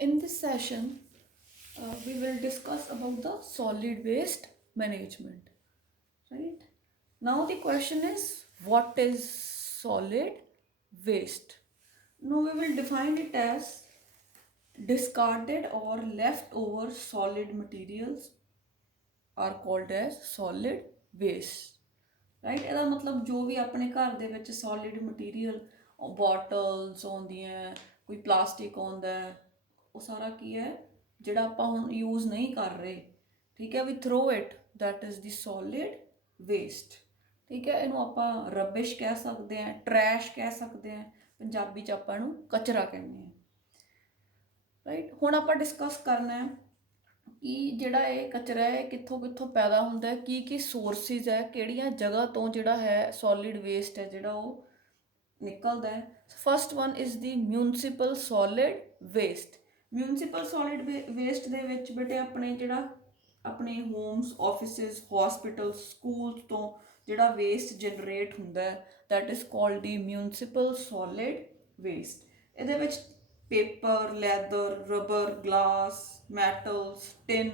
In this session, we will discuss about the solid waste management. Right now, the question is what is solid waste? Now, we will define it as discarded or leftover solid materials are called as solid waste. Right ਇਹਦਾ ਮਤਲਬ ਜੋ ਵੀ ਆਪਣੇ ਘਰ ਦੇ ਵਿੱਚ solid material bottles ਆਉਂਦੀਆਂ ਕੋਈ plastic ਆਉਂਦਾ ਉਹ ਸਾਰਾ ਕੀ ਹੈ ਜਿਹੜਾ ਆਪਾਂ ਹੁਣ ਯੂਜ਼ ਨਹੀਂ ਕਰ ਰਹੇ ਠੀਕ ਹੈ we throw it that is the solid waste ਠੀਕ ਹੈ ਇਹਨੂੰ ਆਪਾਂ ਰਬਿਸ਼ ਕਹਿ ਸਕਦੇ ਹਾਂ ਟਰੈਸ਼ ਕਹਿ ਸਕਦੇ ਹਾਂ ਪੰਜਾਬੀ 'ਚ ਆਪਾਂ ਇਹਨੂੰ ਕਚਰਾ ਕਹਿੰਦੇ ਹਾਂ ਰਾਈਟ ਹੁਣ ਆਪਾਂ ਡਿਸਕਸ ਕਰਨਾ ਹੈ ਕਿ ਜਿਹੜਾ ਇਹ ਕਚਰਾ ਹੈ ਕਿੱਥੋਂ ਕਿੱਥੋਂ ਪੈਦਾ ਹੁੰਦਾ ਹੈ ਕੀ ਸੋਰਸਿਸ ਹੈ ਕਿਹੜੀਆਂ ਜਗ੍ਹਾ ਤੋਂ ਜਿਹੜਾ ਹੈ ਸੋਲਿਡ ਵੇਸਟ ਹੈ ਜਿਹੜਾ ਉਹ ਨਿਕਲਦਾ ਹੈ first one is the municipal solid waste municipal solid waste ਦੇ ਵਿੱਚ ਬੇਟੇ ਆਪਣੇ ਜਿਹੜਾ ਆਪਣੇ ਹੋਮਸ ਆਫਿਸਿਸ ਹਸਪੀਟਲਸ ਸਕੂਲਸ ਤੋਂ ਜਿਹੜਾ ਵੇਸਟ ਜਨਰੇਟ ਹੁੰਦਾ ਹੈ that is called the municipal solid waste ਇਹਦੇ ਵਿੱਚ paper leather rubber glass metals tin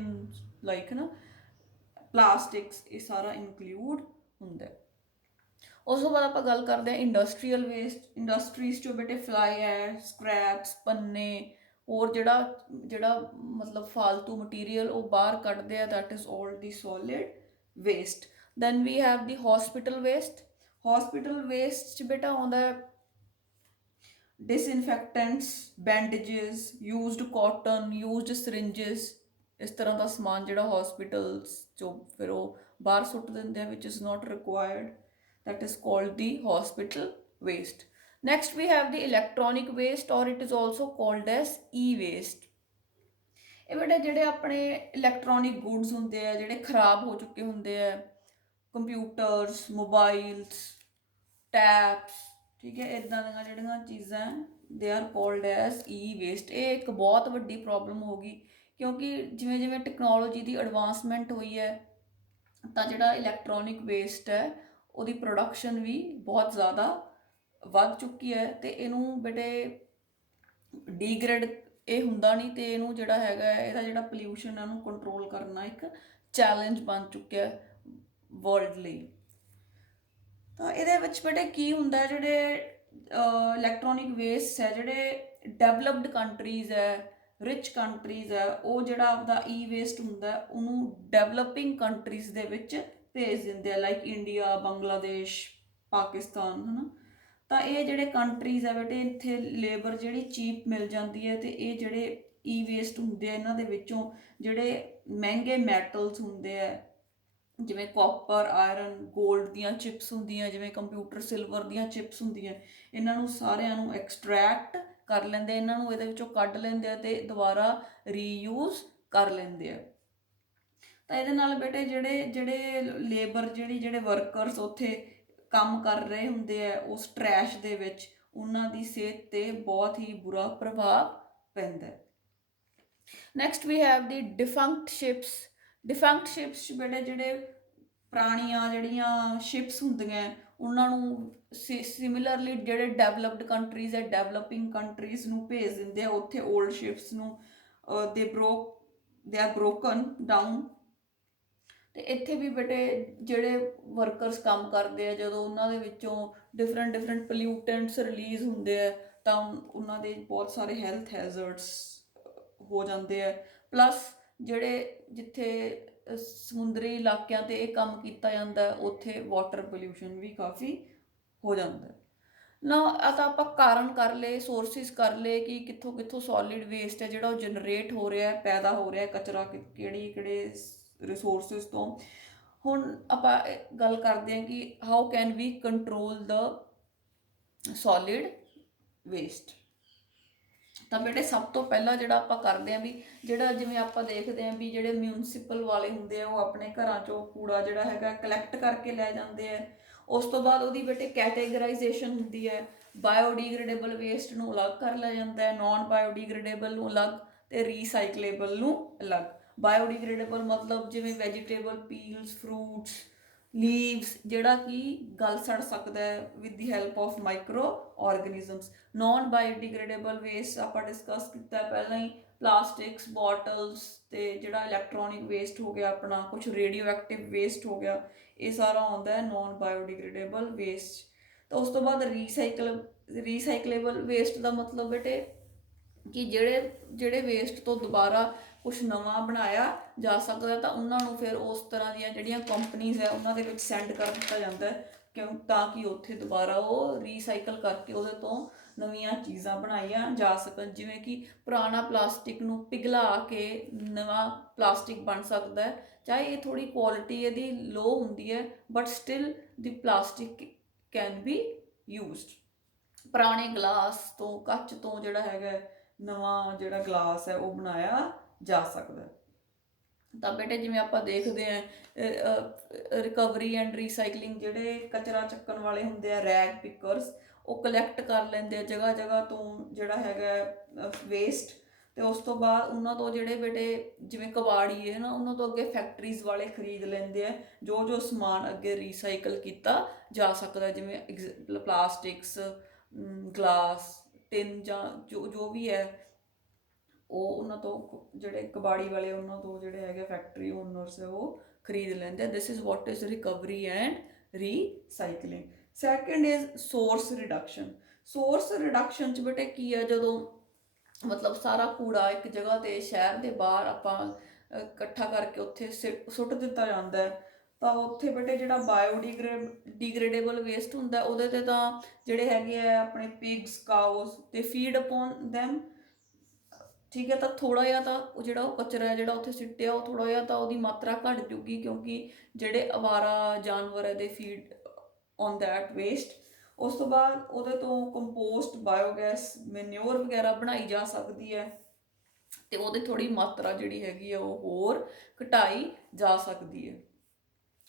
like ना प्लास्टिक्स ये सारा इंक्लूड होंगे उस तो बाद आप गल करते हैं इंडस्ट्रीयल वेस्ट इंडस्ट्रीज चो बेटे फ्लाई ऐश स्क्रैप्स पन्ने और जड़ा जड़ा मतलब फालतू मटीरियल वो बाहर कटते हैं that is all the solid waste then we have the hospital waste बेटा आंदा है disinfectants bandages used cotton used syringes इस तरह का समान जो हॉस्पिटल्स चो फिर वो बाहर सुट देंगे which is not required that is called the hospital waste next we have the electronic waste और it is also called as e waste ਇਹ ਬੇਟੇ ਜਿਹੜੇ ਆਪਣੇ ਇਲੈਕਟ੍ਰੋਨਿਕ ਗੁੱਡਸ ਹੁੰਦੇ ਆ ਜਿਹੜੇ ਖਰਾਬ ਹੋ ਚੁੱਕੇ ਹੁੰਦੇ ਆ ਕੰਪਿਊਟਰਸ ਮੋਬਾਈਲਸ ਟੈਬਸ ਠੀਕ ਹੈ ਇਦਾਂ ਦੀਆਂ ਜਿਹੜੀਆਂ ਚੀਜ਼ਾਂ they are cold S E waste ਇਹ ਇੱਕ ਬਹੁਤ ਵੱਡੀ ਪ੍ਰੋਬਲਮ ਹੋ ਗਈ ਕਿਉਂਕਿ ਜਿਵੇਂ ਜਿਵੇਂ ਟੈਕਨੋਲੋਜੀ ਦੀ ਐਡਵਾਂਸਮੈਂਟ ਹੋਈ ਹੈ ਤਾਂ ਜਿਹੜਾ ਇਲੈਕਟ੍ਰੋਨਿਕ ਵੇਸਟ ਹੈ ਉਹਦੀ ਪ੍ਰੋਡਕਸ਼ਨ ਵੀ ਬਹੁਤ ਜ਼ਿਆਦਾ ਵੱਧ ਚੁੱਕੀ ਹੈ ਤੇ ਇਹਨੂੰ ਬੇਟੇ ਡੀਗ੍ਰੇਡ ਇਹ ਹੁੰਦਾ ਨਹੀਂ ਤੇ ਇਹਨੂੰ ਜਿਹੜਾ ਹੈਗਾ ਇਹਦਾ ਜਿਹੜਾ ਪੋਲਿਊਸ਼ਨ ਹੈ ਉਹਨੂੰ ਕੰਟਰੋਲ ਕਰਨਾ ਇੱਕ ਚੈਲੰਜ ਬਣ ਚੁੱਕਿਆ ਵਰਲਡ ਲਈ ਤਾਂ ਇਹਦੇ ਵਿੱਚ ਬੇਟੇ ਕੀ ਹੁੰਦਾ ਜਿਹੜੇ ਇਲੈਕਟ੍ਰੋਨਿਕ ਵੇਸਟ ਹੈ ਜਿਹੜੇ ਡਿਵੈਲਪਡ ਕੰਟਰੀਜ਼ ਹੈ ਰਿਚ ਕੰਟਰੀਜ਼ ਹੈ ਉਹ ਜਿਹੜਾ ਆਪਦਾ ਈ ਵੇਸਟ ਹੁੰਦਾ ਉਹਨੂੰ ਡਿਵੈਲਪਿੰਗ ਕੰਟਰੀਜ਼ ਦੇ ਵਿੱਚ ਭੇਜ ਦਿੰਦੇ ਆ ਲਾਈਕ ਇੰਡੀਆ ਬੰਗਲਾਦੇਸ਼ ਪਾਕਿਸਤਾਨ ਹੈ ਨਾ ਤਾਂ ਇਹ ਜਿਹੜੇ ਕੰਟਰੀਜ਼ ਹੈ ਬੇਟੇ ਇੱਥੇ ਲੇਬਰ ਜਿਹੜੀ ਚੀਪ ਮਿਲ ਜਾਂਦੀ ਹੈ ਤੇ ਇਹ ਜਿਹੜੇ ਈ ਵੇਸਟ ਹੁੰਦੇ ਆ ਇਹਨਾਂ ਦੇ ਵਿੱਚੋਂ ਜਿਹੜੇ ਮਹਿੰਗੇ ਮੈਟਲਸ ਹੁੰਦੇ ਆ ਜਿਵੇਂ ਕਾਪਰ ਆਇਰਨ ਗੋਲਡ ਦੀਆਂ ਚਿਪਸ ਹੁੰਦੀਆਂ ਜਿਵੇਂ ਕੰਪਿਊਟਰ ਸਿਲਵਰ ਦੀਆਂ ਚਿਪਸ ਹੁੰਦੀਆਂ ਇਹਨਾਂ ਨੂੰ ਸਾਰਿਆਂ ਨੂੰ ਐਕਸਟਰੈਕਟ ਕਰ ਲੈਂਦੇ ਇਹਨਾਂ ਨੂੰ ਇਹਦੇ ਵਿੱਚੋਂ ਕੱਢ ਲੈਂਦੇ ਆ ਤੇ ਦੁਬਾਰਾ ਰੀਯੂਜ਼ ਕਰ ਲੈਂਦੇ ਆ ਤਾਂ ਇਹਦੇ ਨਾਲ ਬੇਟੇ ਜਿਹੜੇ ਜਿਹੜੇ ਲੇਬਰ ਜਿਹੜੇ ਵਰਕਰਸ ਉੱਥੇ ਕੰਮ ਕਰ ਰਹੇ ਹੁੰਦੇ ਆ ਉਸ ਟਰੈਸ਼ ਦੇ ਵਿੱਚ ਉਹਨਾਂ ਦੀ ਸਿਹਤ ਤੇ ਬਹੁਤ ਹੀ ਬੁਰਾ ਪ੍ਰਭਾਵ ਪੈਂਦਾ ਹੈ next we have the defunct ships ਬੇਟੇ ਜਿਹੜੇ ਪੁਰਾਣੀਆਂ ਜਿਹੜੀਆਂ ਸ਼ਿਪਸ ਹੁੰਦੀਆਂ ਉਹਨਾਂ ਨੂੰ ਸਿਮਿਲਰਲੀ ਜਿਹੜੇ ਡਿਵੈਲਪਡ ਕੰਟਰੀਜ਼ ਹੈ ਡਿਵੈਲਪਿੰਗ ਕੰਟਰੀਜ਼ ਨੂੰ ਭੇਜ ਦਿੰਦੇ ਆ ਉੱਥੇ ਓਲਡ ਸ਼ਿਪਸ ਨੂੰ ਦੇ ਆਰ ਬ੍ਰੋਕਨ ਡਾਊਨ ਤੇ ਇੱਥੇ ਵੀ ਬੇਟੇ ਜਿਹੜੇ ਵਰਕਰਸ ਕੰਮ ਕਰਦੇ ਆ ਜਦੋਂ ਉਹਨਾਂ ਦੇ ਵਿੱਚੋਂ ਡਿਫਰੈਂਟ ਪੋਲਿਊਟੈਂਟਸ ਰਿਲੀਜ਼ ਹੁੰਦੇ ਆ ਤਾਂ ਉਹਨਾਂ ਦੇ ਬਹੁਤ ਸਾਰੇ ਹੈਲਥ ਹੈਜ਼ਰਡਸ ਹੋ ਜਾਂਦੇ ਆ ਪਲੱਸ ਜਿਹੜੇ ਜਿੱਥੇ ਸਮੁੰਦਰੀ ਇਲਾਕਿਆਂ 'ਤੇ ਇਹ ਕੰਮ ਕੀਤਾ ਜਾਂਦਾ ਉੱਥੇ ਵਾਟਰ ਪੋਲਿਊਸ਼ਨ ਵੀ ਕਾਫੀ ਹੋ ਜਾਂਦਾ ਨਾ ਆ ਤਾਂ ਆਪਾਂ ਕਾਰਨ ਕਰ ਲਏ ਸੋਰਸਿਸ ਕਰ ਲਏ ਕਿ ਕਿੱਥੋਂ ਕਿੱਥੋਂ ਸੋਲਿਡ ਵੇਸਟ ਹੈ ਜਿਹੜਾ ਉਹ ਜਨਰੇਟ ਹੋ ਰਿਹਾ ਪੈਦਾ ਹੋ ਰਿਹਾ ਕਚਰਾ ਕਿਹੜੇ ਰਿਸੋਰਸਿਸ ਤੋਂ ਹੁਣ ਆਪਾਂ ਗੱਲ ਕਰਦੇ ਹਾਂ ਕਿ how can we control the solid waste ਤਾਂ ਬੇਟੇ ਸਭ ਤੋਂ ਪਹਿਲਾਂ ਜਿਹੜਾ ਆਪਾਂ ਕਰਦੇ ਹਾਂ ਵੀ ਜਿਹੜਾ ਜਿਵੇਂ ਆਪਾਂ ਦੇਖਦੇ ਹਾਂ ਵੀ ਜਿਹੜੇ ਮਿਊਨਿਸਪਲ ਵਾਲੇ ਹੁੰਦੇ ਆ ਉਹ ਆਪਣੇ ਘਰਾਂ 'ਚੋਂ ਕੂੜਾ ਜਿਹੜਾ ਹੈਗਾ ਕਲੈਕਟ ਕਰਕੇ ਲੈ ਜਾਂਦੇ ਆ ਉਸ ਤੋਂ ਬਾਅਦ ਉਹਦੀ ਬੇਟੇ ਕੈਟੇਗਰਾਈਜੇਸ਼ਨ ਹੁੰਦੀ ਹੈ ਬਾਇਓਡੀਗ੍ਰੇਡੇਬਲ ਵੇਸਟ ਨੂੰ ਅਲੱਗ ਕਰ ਲਿਆ ਜਾਂਦਾ ਹੈ ਨੋਨ ਬਾਇਓਡੀਗ੍ਰੇਡੇਬਲ ਨੂੰ ਅਲੱਗ ਤੇ ਰੀਸਾਈਕਲੇਬਲ ਨੂੰ ਅਲੱਗ ਬਾਇਓਡੀਗ੍ਰੇਡੇਬਲ ਮਤਲਬ ਜਿਵੇਂ ਵੈਜੀਟੇਬਲ ਪੀਲਸ ਫਰੂਟਸ ਲੀਵਸ ਜਿਹੜਾ ਕਿ ਗਲ ਸੜ ਸਕਦਾ ਹੈ with the help of micro organisms. Non biodegradable waste ਆਪਾਂ ਡਿਸਕਸ ਕੀਤਾ ਪਹਿਲਾਂ ਹੀ, ਪਲਾਸਟਿਕਸ, ਬੋਟਲਸ, ਤੇ ਜਿਹੜਾ ਇਲੈਕਟ੍ਰੋਨਿਕ ਵੇਸਟ ਹੋ ਗਿਆ ਆਪਣਾ, ਕੁਝ ਰੇਡੀਓ ਐਕਟਿਵ ਵੇਸਟ ਹੋ ਗਿਆ, ਇਹ ਸਾਰਾ ਆਉਂਦਾ ਹੈ ਨੋਨ ਬਾਇਓਡੀਗ੍ਰੇਡੇਬਲ ਵੇਸਟ। ਤਾਂ ਉਸ ਤੋਂ ਬਾਅਦ ਰੀਸਾਈਕਲੇਬਲ ਵੇਸਟ ਦਾ ਮਤਲਬ ਬੇਟੇ ਕਿ ਜਿਹੜੇ ਵੇਸਟ ਤੋਂ ਦੁਬਾਰਾ ਕੁਛ ਨਵਾਂ ਬਣਾਇਆ ਜਾ ਸਕਦਾ, ਤਾਂ ਉਹਨਾਂ ਨੂੰ ਫਿਰ ਉਸ ਤਰ੍ਹਾਂ ਦੀਆਂ ਜਿਹੜੀਆਂ ਕੰਪਨੀਜ਼ ਹੈ ਉਹਨਾਂ ਦੇ ਵਿੱਚ ਸੈਂਡ ਕਰ ਦਿੱਤਾ ਜਾਂਦਾ ਹੈ, ਕਿਉਂ ਤਾਂ ਕਿ ਉੱਥੇ ਦੁਬਾਰਾ ਉਹ ਰੀਸਾਈਕਲ ਕਰਕੇ ਉਹਦੇ ਤੋਂ ਨਵੀਆਂ ਚੀਜ਼ਾਂ ਬਣਾਈਆਂ ਜਾ ਸਕਣ। ਜਿਵੇਂ ਕਿ ਪੁਰਾਣਾ ਪਲਾਸਟਿਕ ਨੂੰ ਪਿਘਲਾ ਕੇ ਨਵਾਂ ਪਲਾਸਟਿਕ ਬਣ ਸਕਦਾ ਹੈ, ਚਾਹੇ ਇਹ ਥੋੜੀ ਕੁਆਲਿਟੀ ਇਹਦੀ ਲੋ ਹੁੰਦੀ ਹੈ, but still the plastic can be used. ਪੁਰਾਣੇ ਗਲਾਸ ਤੋਂ, ਕੱਚ ਤੋਂ ਜਿਹੜਾ ਹੈਗਾ ਨਵਾਂ ਜਿਹੜਾ ਗਲਾਸ ਹੈ ਉਹ ਬਣਾਇਆ ਜਾ ਸਕਦਾ। ਤਾਂ ਬੇਟੇ ਜਿਵੇਂ ਆਪਾਂ ਦੇਖਦੇ ਹਾਂ ਰਿਕਵਰੀ ਐਂਡ ਰੀਸਾਈਕਲਿੰਗ, ਜਿਹੜੇ ਕਚਰਾ ਚੱਕਣ ਵਾਲੇ ਹੁੰਦੇ ਆ ਰੈਗ ਪਿਕਰਸ, ਉਹ ਕਲੈਕਟ ਕਰ ਲੈਂਦੇ ਆ ਜਗ੍ਹਾ ਜਗ੍ਹਾ ਤੋਂ ਜਿਹੜਾ ਹੈਗਾ ਵੇਸਟ, ਤੇ ਉਸ ਤੋਂ ਬਾਅਦ ਉਹਨਾਂ ਤੋਂ ਜਿਹੜੇ ਬੇਟੇ ਜਿਵੇਂ ਕਬਾੜੀ ਹੈ ਨਾ, ਉਹਨਾਂ ਤੋਂ ਅੱਗੇ ਫੈਕਟਰੀਜ਼ ਵਾਲੇ ਖਰੀਦ ਲੈਂਦੇ ਆ ਜੋ ਜੋ ਸਮਾਨ ਅੱਗੇ ਰੀਸਾਈਕਲ ਕੀਤਾ ਜਾ ਸਕਦਾ, ਜਿਵੇਂ ਪਲਾਸਟਿਕਸ, ਗਲਾਸ, ਟਿਨ, ਜਾਂ ਜੋ ਵੀ ਹੈ ਉਹ ਉਹਨਾਂ ਤੋਂ ਜਿਹੜੇ ਕਬਾੜੀ ਵਾਲੇ ਉਹਨਾਂ ਤੋਂ ਜਿਹੜੇ ਹੈਗੇ ਫੈਕਟਰੀ ਓਨਰਸ ਹੈ ਉਹ ਖਰੀਦ ਲੈਂਦੇ ਆ। This is what is recovery and recycling. Second is source reduction. Source reduction 'ਚ ਬੇਟੇ ਕੀ ਹੈ, ਜਦੋਂ ਮਤਲਬ ਸਾਰਾ ਕੂੜਾ ਇੱਕ ਜਗ੍ਹਾ 'ਤੇ ਸ਼ਹਿਰ ਦੇ ਬਾਹਰ ਆਪਾਂ ਇਕੱਠਾ ਕਰਕੇ ਉੱਥੇ ਸੁੱਟ ਦਿੱਤਾ ਜਾਂਦਾ ਹੈ, ਤਾਂ ਉੱਥੇ ਬੇਟੇ ਜਿਹੜਾ ਬਾਇਓਡੀਗ੍ਰੇਡੇਬਲ ਵੇਸਟ ਹੁੰਦਾ ਉਹਦੇ 'ਤੇ ਤਾਂ ਜਿਹੜੇ ਹੈਗੇ ਆ ਆਪਣੇ ਪਿਗਸ, ਕਾਊਸ, ਤੇ ਫੀਡ ਅਪੋਨ ਦੈਮ, ਠੀਕ ਹੈ। ਤਾਂ ਥੋੜ੍ਹਾ ਜਿਹਾ ਤਾਂ ਉਹ ਜਿਹੜਾ ਉਹ ਕਚਰਾ ਹੈ ਜਿਹੜਾ ਉੱਥੇ ਸਿੱਟਿਆ, ਉਹ ਥੋੜ੍ਹਾ ਜਿਹਾ ਤਾਂ ਉਹਦੀ ਮਾਤਰਾ ਘੱਟ ਜੂਗੀ, ਕਿਉਂਕਿ ਜਿਹੜੇ ਅਵਾਰਾ ਜਾਨਵਰ ਹੈ ਦੇ ਫੀਡ ਔਨ ਦੈਟ ਵੇਸਟ। ਉਸ ਤੋਂ ਬਾਅਦ ਉਹਦੇ ਤੋਂ ਕੰਪੋਸਟ, ਬਾਇਓਗੈਸ, ਮੈਨਿਓਰ ਵਗੈਰਾ ਬਣਾਈ ਜਾ ਸਕਦੀ ਹੈ, ਤੇ ਉਹਦੀ ਥੋੜ੍ਹੀ ਮਾਤਰਾ ਜਿਹੜੀ ਹੈਗੀ ਆ ਉਹ ਹੋਰ ਘਟਾਈ ਜਾ ਸਕਦੀ ਹੈ।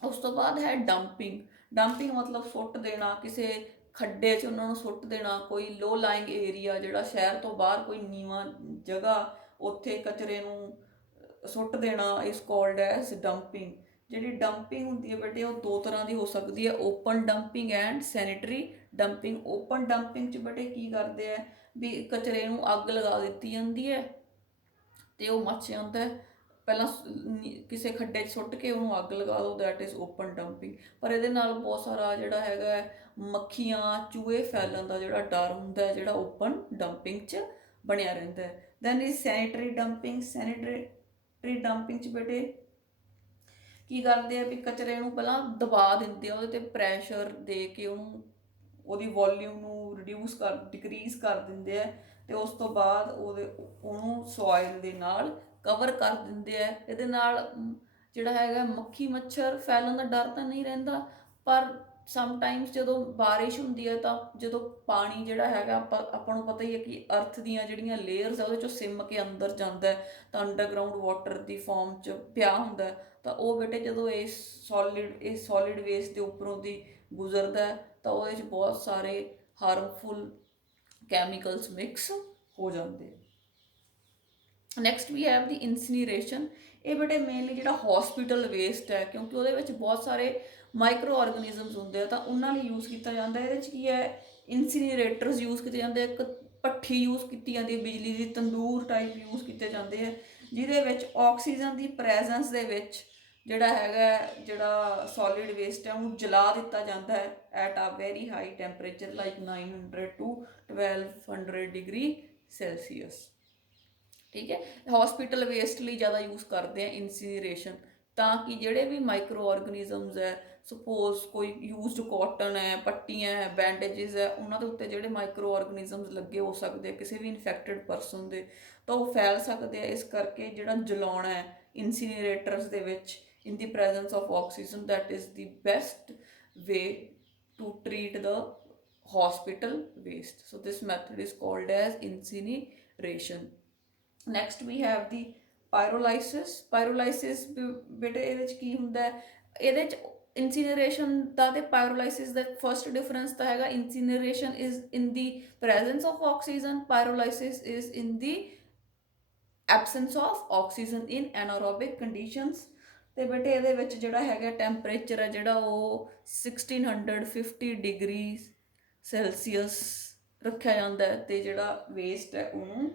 ਉਸ ਤੋਂ ਬਾਅਦ ਹੈ ਡੰਪਿੰਗ। ਡੰਪਿੰਗ ਮਤਲਬ ਸੁੱਟ ਦੇਣਾ ਕਿਸੇ ਖੱਡੇ 'ਚ, ਉਹਨਾਂ ਨੂੰ ਸੁੱਟ ਦੇਣਾ, ਕੋਈ ਲੋ ਲਾਇੰਗ ਏਰੀਆ ਜਿਹੜਾ ਸ਼ਹਿਰ ਤੋਂ ਬਾਹਰ ਕੋਈ ਨੀਵਾਂ ਜਗ੍ਹਾ, ਉੱਥੇ ਕਚਰੇ ਨੂੰ ਸੁੱਟ ਦੇਣਾ, ਇਸ ਕਾਲਡ ਐਸ ਡੰਪਿੰਗ। ਜਿਹੜੀ ਡੰਪਿੰਗ ਹੁੰਦੀ ਹੈ ਬੇਟੇ ਉਹ ਦੋ ਤਰ੍ਹਾਂ ਦੀ ਹੋ ਸਕਦੀ ਹੈ, open dumping and sanitary dumping. Open dumping 'ਚ ਬੇਟੇ ਕੀ ਕਰਦੇ ਆ ਵੀ ਕਚਰੇ ਨੂੰ ਅੱਗ ਲਗਾ ਦਿੱਤੀ ਜਾਂਦੀ ਹੈ ਤੇ ਉਹ ਮੱਚ ਜਾਂਦਾ ਹੈ, ਪਹਿਲਾਂ ਕਿਸੇ ਖੱਡੇ 'ਚ ਸੁੱਟ ਕੇ ਉਹਨੂੰ ਅੱਗ ਲਗਾ ਦਿਓ, ਦੈਟ ਇਜ਼ ਓਪਨ ਡੰਪਿੰਗ। ਪਰ ਇਹਦੇ ਨਾਲ ਬਹੁਤ ਸਾਰਾ ਜਿਹੜਾ ਹੈਗਾ ਮੱਖੀਆਂ, ਚੂਹੇ ਫੈਲਣ ਦਾ ਜਿਹੜਾ ਡਰ ਹੁੰਦਾ ਹੈ, ਜਿਹੜਾ ਓਪਨ ਡੰਪਿੰਗ 'ਚ ਬਣਿਆ ਰਹਿੰਦਾ ਹੈ। Then is sanitary dumping. Sanitary dumping 'ਚ ਬੇਟੇ ਕੀ ਕਰਦੇ ਆ ਵੀ ਕਚਰੇ ਨੂੰ ਪਹਿਲਾਂ ਦਬਾ ਦਿੰਦੇ ਆ, ਉਹਦੇ 'ਤੇ ਪ੍ਰੈਸ਼ਰ ਦੇ ਕੇ ਉਹਦੀ ਵੋਲਿਊਮ ਨੂੰ ਡਿਕਰੀਜ਼ ਕਰ ਦਿੰਦੇ ਆ, ਤੇ ਉਸ ਤੋਂ ਬਾਅਦ ਉਹਨੂੰ ਸੋਇਲ ਦੇ ਨਾਲ ਕਵਰ ਕਰ ਦਿੰਦੇ ਆ। ਇਹਦੇ ਨਾਲ ਜਿਹੜਾ ਹੈਗਾ ਮੱਖੀ ਮੱਛਰ ਫੈਲਣ ਦਾ ਡਰ ਤਾਂ ਨਹੀਂ ਰਹਿੰਦਾ, ਪਰ ਸਮਟਾਈਮਸ ਜਦੋਂ ਬਾਰਿਸ਼ ਹੁੰਦੀ ਹੈ ਤਾਂ ਜਦੋਂ ਪਾਣੀ ਜਿਹੜਾ ਹੈਗਾ ਆਪਾਂ ਨੂੰ ਪਤਾ ਹੀ ਹੈ ਕਿ ਅਰਥ ਦੀਆਂ ਜਿਹੜੀਆਂ ਲੇਅਰਸ ਆ ਉਹਦੇ 'ਚੋਂ ਸਿਮ ਕੇ ਅੰਦਰ ਜਾਂਦਾ ਹੈ, ਤਾਂ ਅੰਡਰਗਰਾਊਂਡ ਵਾਟਰ ਦੀ ਫਾਰਮ 'ਚ ਪਿਆ ਹੁੰਦਾ, ਤਾਂ ਉਹ ਬੇਟੇ ਜਦੋਂ ਇਹ ਸੋਲਿਡ ਵੇਸਟ ਦੇ ਉੱਪਰੋਂ ਦੀ ਗੁਜ਼ਰਦਾ ਤਾਂ ਉਹਦੇ 'ਚ ਬਹੁਤ ਸਾਰੇ ਹਾਰਮਫੁਲ ਕੈਮੀਕਲਸ ਮਿਕਸ ਹੋ ਜਾਂਦੇ। Next we have the incineration. ਇਹ ਬੇਟੇ ਮੇਨਲੀ ਜਿਹੜਾ ਹੌਸਪੀਟਲ ਵੇਸਟ ਹੈ, ਕਿਉਂਕਿ ਉਹਦੇ ਵਿੱਚ ਬਹੁਤ ਸਾਰੇ ਮਾਈਕਰੋ ਆਰਗੇਨਿਜ਼ਮਸ ਹੁੰਦੇ ਆ, ਤਾਂ ਉਹਨਾਂ ਲਈ ਯੂਜ਼ ਕੀਤਾ ਜਾਂਦਾ। ਇਹਦੇ 'ਚ ਕੀ ਹੈ, ਇਨਸੀਨਰੇਟਰਸ ਯੂਜ਼ ਕੀਤੇ ਜਾਂਦੇ, ਇੱਕ ਭੱਠੀ ਯੂਜ਼ ਕੀਤੀ ਜਾਂਦੀ ਹੈ, ਬਿਜਲੀ ਦੀ ਤੰਦੂਰ ਟਾਈਪ ਯੂਜ਼ ਕੀਤੇ ਜਾਂਦੇ ਆ, ਜਿਹਦੇ ਵਿੱਚ ਆਕਸੀਜਨ ਦੀ ਪ੍ਰੈਜ਼ੈਂਸ ਦੇ ਵਿੱਚ ਜਿਹੜਾ ਸੋਲਿਡ ਵੇਸਟ ਹੈ ਉਹਨੂੰ ਜਲਾ ਦਿੱਤਾ ਜਾਂਦਾ ਹੈ ਐਟ ਆ very high temperature like 900 to 1200 degree Celsius. ਠੀਕ ਹੈ, ਹੌਸਪੀਟਲ ਵੇਸਟ ਲਈ ਜ਼ਿਆਦਾ ਯੂਜ਼ ਕਰਦੇ ਆ ਇਨਸੀਨਰੇਸ਼ਨ, ਤਾਂ ਕਿ ਜਿਹੜੇ ਵੀ ਮਾਈਕਰੋ ਆਰਗੇਨਿਜ਼ਮਸ ਹੈ, ਸਪੋਜ਼ ਕੋਈ ਯੂਜ਼ਡ ਕਾਟਨ ਹੈ, ਪੱਟੀਆਂ ਹੈ, ਬੈਂਡੇਜਸ ਹੈ, ਉਹਨਾਂ ਦੇ ਉੱਤੇ ਜਿਹੜੇ ਮਾਈਕਰੋ ਆਰਗੇਨਿਜ਼ਮਸ ਲੱਗੇ ਹੋ ਸਕਦੇ ਕਿਸੇ ਵੀ ਇਨਫੈਕਟਡ ਪਰਸਨ ਦੇ, ਤਾਂ ਉਹ ਫੈਲ ਸਕਦੇ ਆ। ਇਸ ਕਰਕੇ ਜਿਹੜਾ ਜਲਾਉਣਾ ਹੈ ਇਨਸੀਨਰੇਟਰਸ ਦੇ ਵਿੱਚ in the presence of oxygen, that is the best way to treat the hospital waste. So this method is called as incineration. Next we have the pyrolysis. Pyrolysis ਬੇਟੇ ਇਹਦੇ 'ਚ ਕੀ ਹੁੰਦਾ, ਇਹਦੇ 'ਚ ਇਨਸੀਨਰੇਸ਼ਨ ਦਾ ਤੇ ਪਾਇਰੋਲਾਈਸਿਸ ਦਾ ਫਰਸਟ ਡਿਫਰੈਂਸ ਤਾਂ ਹੈਗਾ, incineration is in the presence of oxygen, pyrolysis is in the absence of oxygen in anaerobic conditions. ਤੇ ਬੇਟੇ ਇਹਦੇ ਵਿੱਚ ਜਿਹੜਾ ਹੈਗਾ ਟੈਂਪਰੇਚਰ ਹੈ ਜਿਹੜਾ ਉਹ 1650 ਡਿਗਰੀ ਸੈਲਸੀਅਸ ਰੱਖਿਆ ਜਾਂਦਾ ਹੈ, ਤੇ ਜਿਹੜਾ ਵੇਸਟ ਹੈ ਉਹਨੂੰ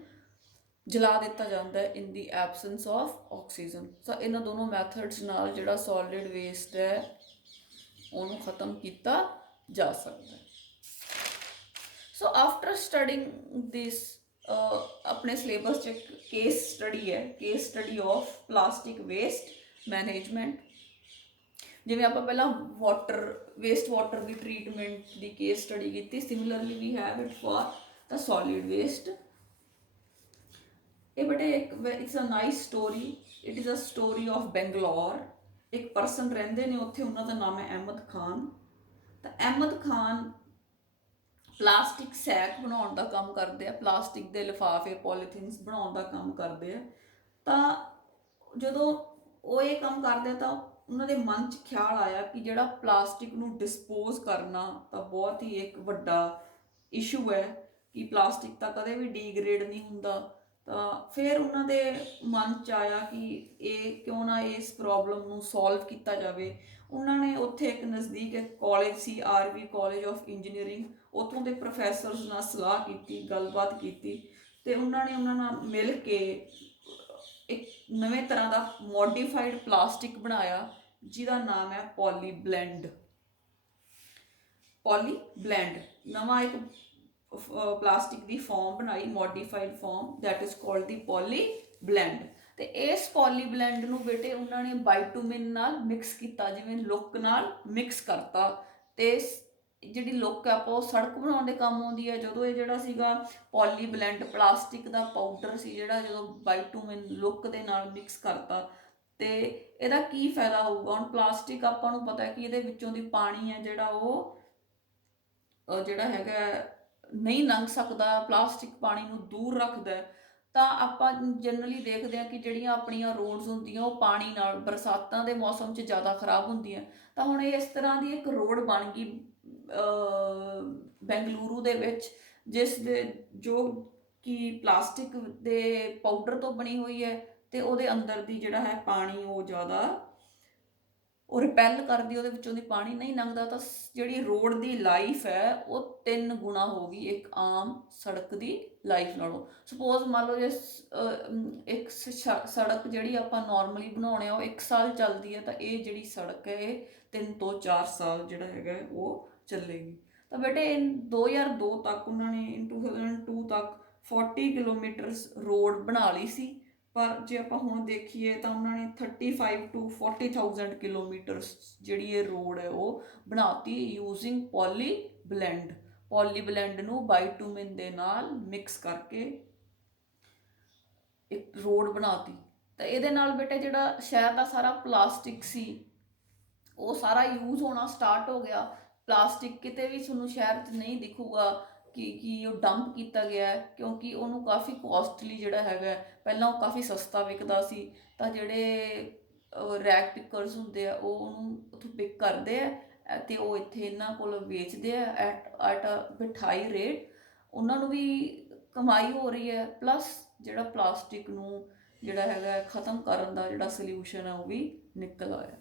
ਜਲਾ ਦਿੱਤਾ ਜਾਂਦਾ ਹੈ ਇਨ ਦੀ ਐਬਸੈਂਸ ਆਫ ਆਕਸੀਜਨ। ਸੋ ਇਹਨਾਂ ਦੋਨੋਂ ਮੈਥਡਸ ਨਾਲ ਜਿਹੜਾ ਸੋਲਿਡ ਵੇਸਟ ਹੈ ਉਹਨੂੰ ਖਤਮ ਕੀਤਾ ਜਾ ਸਕਦਾ ਹੈ। ਸੋ ਆਫਟਰ ਸਟੱਡਿੰਗ ਦਿਸ, ਆਪਣੇ ਸਿਲੇਬਸ 'ਚ ਇੱਕ ਕੇਸ ਸਟੱਡੀ ਹੈ, case study of plastic waste management. ਜਿਵੇਂ ਆਪਾਂ ਪਹਿਲਾਂ ਵੇਸਟ ਵਾਟਰ ਦੀ ਟਰੀਟਮੈਂਟ ਦੀ ਕੇਸ ਸਟੱਡੀ ਕੀਤੀ, similarly we have it for the solid waste. ਇਹ ਬੇਟੇ it's a nice story, it is a story of Bangalore. ਇੱਕ ਪਰਸਨ ਰਹਿੰਦੇ ਨੇ ਉੱਥੇ, ਉਹਨਾਂ ਦਾ ਨਾਮ ਹੈ ਅਹਿਮਦ ਖਾਨ। ਤਾਂ ਅਹਿਮਦ ਖਾਨ ਪਲਾਸਟਿਕ ਸੈਕ ਬਣਾਉਣ ਦਾ ਕੰਮ ਕਰਦੇ ਆ, ਪਲਾਸਟਿਕ ਦੇ ਲਿਫਾਫੇ ਪੋਲੀਥੀਨਸ ਬਣਾਉਣ ਦਾ ਕੰਮ ਕਰਦੇ ਆ। ਤਾਂ ਜਦੋਂ ਉਹ ਇਹ ਕੰਮ ਕਰਦੇ ਆ ਤਾਂ ਉਹਨਾਂ ਦੇ ਮਨ 'ਚ ਖਿਆਲ ਆਇਆ ਕਿ ਜਿਹੜਾ ਪਲਾਸਟਿਕ ਨੂੰ ਡਿਸਪੋਜ਼ ਕਰਨਾ ਤਾਂ ਬਹੁਤ ਹੀ ਇੱਕ ਵੱਡਾ ਇਸ਼ੂ ਹੈ, ਕਿ ਪਲਾਸਟਿਕ ਤਾਂ ਕਦੇ ਵੀ ਡੀਗ੍ਰੇਡ ਨਹੀਂ ਹੁੰਦਾ। ਤਾਂ ਫਿਰ ਉਹਨਾਂ ਦੇ ਮਨ 'ਚ ਆਇਆ ਕਿ ਇਹ ਕਿਉਂ ਨਾ ਇਸ ਪ੍ਰੋਬਲਮ ਨੂੰ ਸੋਲਵ ਕੀਤਾ ਜਾਵੇ। ਉਹਨਾਂ ਨੇ ਉੱਥੇ ਇੱਕ ਨਜ਼ਦੀਕ ਇੱਕ college C, RV college of engineering, ਉੱਥੋਂ ਦੇ ਪ੍ਰੋਫੈਸਰਸ ਨਾਲ ਸਲਾਹ ਕੀਤੀ, ਗੱਲਬਾਤ ਕੀਤੀ, ਤੇ ਉਹਨਾਂ ਨੇ ਉਹਨਾਂ ਨਾਲ ਮਿਲ ਕੇ ਇੱਕ ਨਵੇਂ ਤਰ੍ਹਾਂ ਦਾ ਮੋਡੀਫਾਈਡ ਪਲਾਸਟਿਕ ਬਣਾਇਆ ਜਿਹਦਾ ਨਾਮ ਹੈ ਪੋਲੀ ਬਲੈਂਡ। ਨਵਾਂ ਇੱਕ ਪਲਾਸਟਿਕ ਦੀ ਫਾਰਮ ਬਣਾਈ, modified form, that is called the poly blend. ਤੇ ਇਸ ਪੋਲੀ ਬਲੈਂਡ ਨੂੰ ਬੇਟੇ ਉਹਨਾਂ ਨੇ ਬਾਈਟੂਮਿਨ ਨਾਲ ਮਿਕਸ ਕੀਤਾ, ਜਿਵੇਂ ਲੁੱਕ ਨਾਲ ਮਿਕਸ ਕਰਤਾ। ਤੇ ਜਿਹੜੀ ਲੁੱਕ ਹੈ ਆਪਾਂ ਉਹ ਸੜਕ ਬਣਾਉਣ ਦੇ ਕੰਮ ਆਉਂਦੀ ਹੈ। ਜਦੋਂ ਇਹ ਜਿਹੜਾ ਸੀਗਾ ਪੋਲੀ ਬਲੈਂਡ ਪਲਾਸਟਿਕ ਦਾ ਪਾਊਡਰ ਸੀ, ਜਿਹੜਾ ਜਦੋਂ ਬਾਈਟੂਮਿਨ ਲੁੱਕ ਦੇ ਨਾਲ ਮਿਕਸ ਕਰਤਾ, ਤੇ ਇਹਦਾ ਕੀ ਫਾਇਦਾ ਹੋਊਗਾ। ਹੁਣ ਪਲਾਸਟਿਕ ਆਪਾਂ ਨੂੰ ਪਤਾ ਹੈ ਕਿ ਇਹਦੇ ਵਿੱਚੋਂ ਦੀ ਪਾਣੀ ਹੈ ਜਿਹੜਾ ਉਹ ਜਿਹੜਾ ਹੈਗਾ ਨਹੀਂ ਲੰਘ ਸਕਦਾ, ਪਲਾਸਟਿਕ ਪਾਣੀ ਨੂੰ ਦੂਰ ਰੱਖਦਾ ਹੈ। ਤਾਂ ਆਪਾਂ ਜਨਰਲੀ ਦੇਖਦੇ ਹਾਂ ਕਿ ਜਿਹੜੀਆਂ ਆਪਣੀਆਂ ਰੋਡਸ ਹੁੰਦੀਆਂ ਉਹ ਪਾਣੀ ਨਾਲ ਬਰਸਾਤਾਂ ਦੇ ਮੌਸਮ 'ਚ ਜ਼ਿਆਦਾ ਖਰਾਬ ਹੁੰਦੀਆਂ। ਤਾਂ ਹੁਣ ਇਸ ਤਰ੍ਹਾਂ ਦੀ ਇੱਕ ਰੋਡ ਬਣ ਗਈ ਬੈਂਗਲੁਰੂ ਦੇ ਵਿੱਚ, ਜਿਸ ਦੇ ਜੋ ਕਿ ਪਲਾਸਟਿਕ ਦੇ ਪਾਊਡਰ ਤੋਂ ਬਣੀ ਹੋਈ ਹੈ, ਤੇ ਉਹਦੇ ਅੰਦਰ ਦੀ ਜਿਹੜਾ ਹੈ ਪਾਣੀ ਉਹ ਜ਼ਿਆਦਾ ਉਹ ਰਿਪੈਲ ਕਰਦੀ, ਉਹਦੇ ਵਿੱਚੋਂ ਦੀ ਪਾਣੀ ਨਹੀਂ ਲੰਘਦਾ। ਤਾਂ ਜਿਹੜੀ ਰੋਡ ਦੀ ਲਾਈਫ ਹੈ ਉਹ 3 ਗੁਣਾ ਹੋ ਗਈ ਇੱਕ ਆਮ ਸੜਕ ਦੀ ਲਾਈਫ ਨਾਲੋਂ। ਸਪੋਜ਼ ਮੰਨ ਲਓ ਜੇ ਇੱਕ ਸੜਕ ਜਿਹੜੀ ਆਪਾਂ ਨੋਰਮਲੀ ਬਣਾਉਣੇ ਆ ਉਹ 1 ਸਾਲ ਚੱਲਦੀ ਹੈ, ਤਾਂ ਇਹ ਜਿਹੜੀ ਸੜਕ ਹੈ ਇਹ 3 ਤੋਂ 4 ਸਾਲ ਜਿਹੜਾ ਹੈਗਾ ਉਹ ਚੱਲੇਗੀ। ਤਾਂ ਬੇਟੇ 2002 ਤੱਕ ਉਹਨਾਂ ਨੇ 2002 ਤੱਕ 40 ਕਿਲੋਮੀਟਰਸ ਰੋਡ ਬਣਾ ਲਈ ਸੀ। ਪਰ ਜੇ ਆਪਾਂ ਹੁਣ ਦੇਖੀਏ ਤਾਂ ਉਹਨਾਂ ਨੇ 35 to 40,000 ਕਿਲੋਮੀਟਰਸ ਜਿਹੜੀ ਇਹ ਰੋਡ ਹੈ ਉਹ ਬਣਾਤੀ ਯੂਜ਼ਿੰਗ ਪੋਲੀ ਬਲੈਂਡ ਨੂੰ ਬਾਈਟੂਮਿਨ ਦੇ ਨਾਲ ਮਿਕਸ ਕਰਕੇ ਇੱਕ ਰੋਡ ਬਣਾਤੀ। ਤਾਂ ਇਹਦੇ ਨਾਲ ਬੇਟੇ ਜਿਹੜਾ ਸ਼ਹਿਰ ਦਾ ਸਾਰਾ ਪਲਾਸਟਿਕ ਸੀ ਉਹ ਸਾਰਾ ਯੂਜ਼ ਹੋਣਾ ਸਟਾਰਟ ਹੋ ਗਿਆ। ਪਲਾਸਟਿਕ ਕਿਤੇ ਵੀ ਤੁਹਾਨੂੰ ਸ਼ਹਿਰ 'ਚ ਨਹੀਂ ਦਿਖੂਗਾ ਕਿ ਉਹ ਡੰਪ ਕੀਤਾ ਗਿਆ ਹੈ, ਕਿਉਂਕਿ ਉਹਨੂੰ ਕਾਫੀ ਕੋਸਟਲੀ ਜਿਹੜਾ ਹੈਗਾ, ਪਹਿਲਾਂ ਉਹ ਕਾਫੀ ਸਸਤਾ ਵਿਕਦਾ ਸੀ। ਤਾਂ ਜਿਹੜੇ ਰੈਕ ਪਿਕਰਸ ਹੁੰਦੇ ਆ ਉਹ ਉਹਨੂੰ ਉੱਥੋਂ ਪਿਕ ਕਰਦੇ ਆ, ਅਤੇ ਉਹ ਇੱਥੇ ਇਹਨਾਂ ਕੋਲ ਵੇਚਦੇ ਆ at a bit high rate. ਉਹਨਾਂ ਨੂੰ ਵੀ ਕਮਾਈ ਹੋ ਰਹੀ ਹੈ, ਪਲੱਸ ਜਿਹੜਾ ਪਲਾਸਟਿਕ ਨੂੰ ਜਿਹੜਾ ਹੈਗਾ ਖ਼ਤਮ ਕਰਨ ਦਾ ਜਿਹੜਾ ਸਲਿਊਸ਼ਨ ਹੈ ਉਹ ਵੀ ਨਿਕਲ ਆਇਆ।